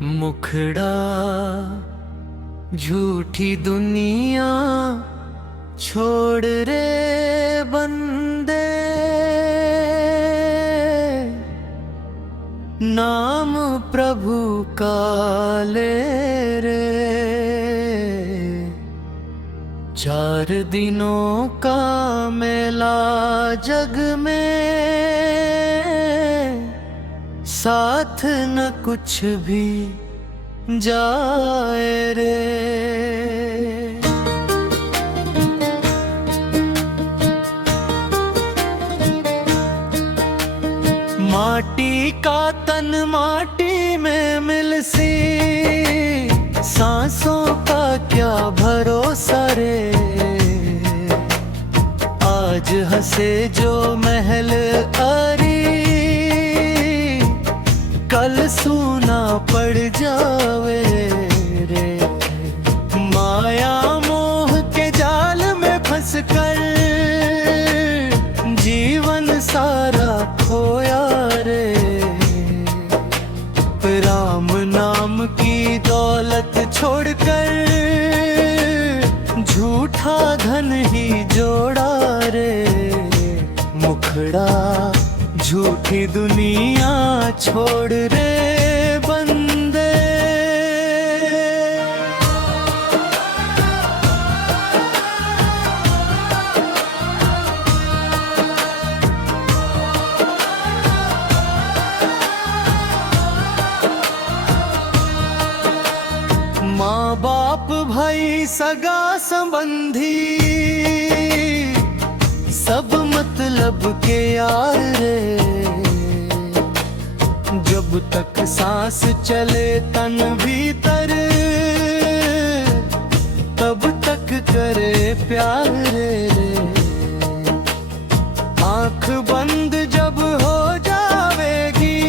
मुखड़ा झूठी दुनिया छोड़ रे बंदे, नाम प्रभु का ले रे। 4 दिनों का मेला जग में, साथ न कुछ भी जाए रे। माटी का तन माटी में मिल सी, सांसों का क्या भरोसा रे। आज हंसे जो महल अरी, कल सूना पड़ जावे रे। माया मोह के जाल में फंस कर जीवन सारा खोया रे। राम नाम की दौलत छोड़कर झूठा धन ही जोड़ा रे। मुखड़ा झूठी दुनिया छोड़ रे बंदे। माँ बाप भाई सगा संबंधी, सब मतलब के यार रे। जब तक सांस चले तन भीतर, तब तक करे प्यार रे। आंख बंद जब हो जावेगी,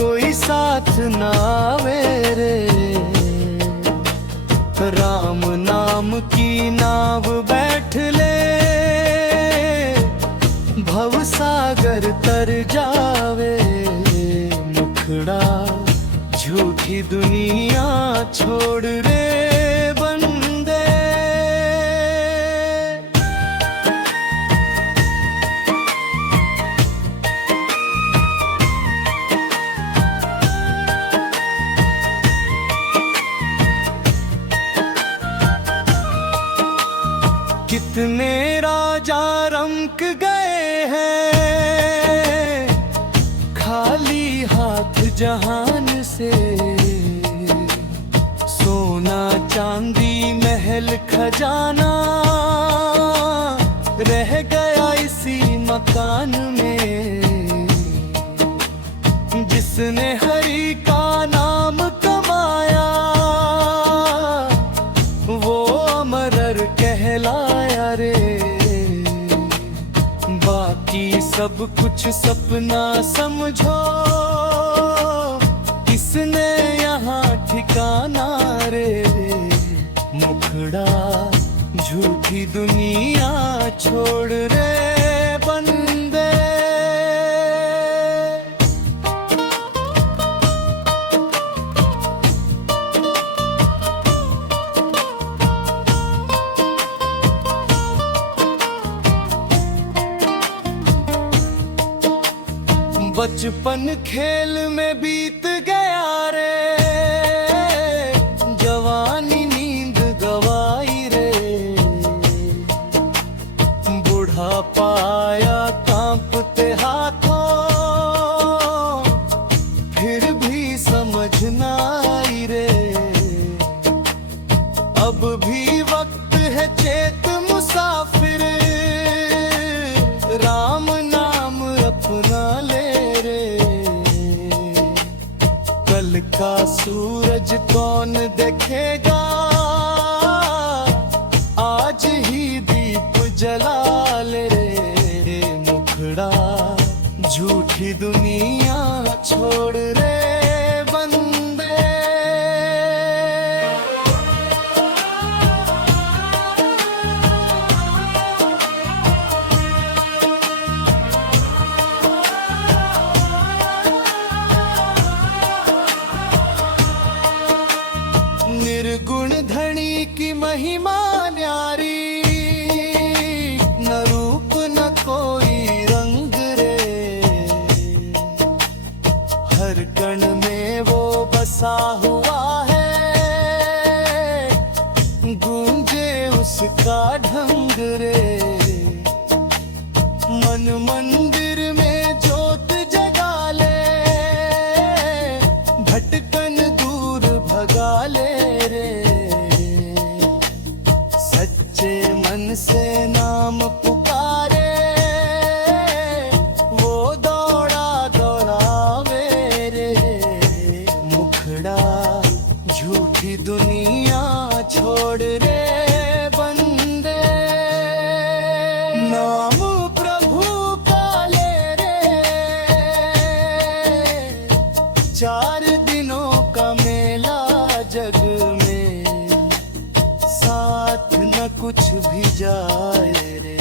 कोई साथ ना आवे रे। राम नाम की नाव बैठ ले, भव सागर तर जावे। मुखड़ा झूठी दुनिया छोड़ रे बंदे। कितने राजा रंक गए हैं खाली हाथ जहान से। सोना चांदी महल खजाना रह गया इसी मकान में। जिसने हरि का नाम कमाया, वो अमरर कहलाया रे। बाकी सब कुछ सपना समझो, किसने यहाँ ठिकाना रे। मुखड़ा झूठी दुनिया छोड़ रे बंदे। बचपन खेल में बीत गया रे, जवानी नींद गवाई रे। बुढ़ापा आया कांपते हाथों, फिर भी समझ ना आई रे। अब भी वक्त है चेत मुसाफिर, राम नाम अपना ले। कल का सूरज कौन देखेगा, आज ही दीप जला ले रे। मुखड़ा झूठी दुनिया छोड़ रे बंदे। महिमा न्यारी, न रूप न कोई रंग रे, हर कण में वो बसा हुआ है, गूंजे उसका ढंग रे। मन मंदिर में ज्योत जगा ले, भटकन दूर भगा ले रे। सच्चे मन से नाम पुकारे, वो दौड़ा दौड़ावे रे। मुखड़ा झूठी दुनिया छोड़ रे बंदे, नाम प्रभु का ले रे। 4 दिनों का मेला जग में, साथ न कुछ भी जाए रे।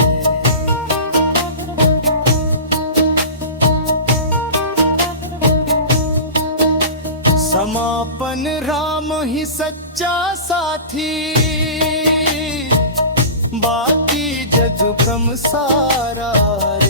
समापन राम ही सच्चा साथी, बाकी जग भ्रम सारा रे।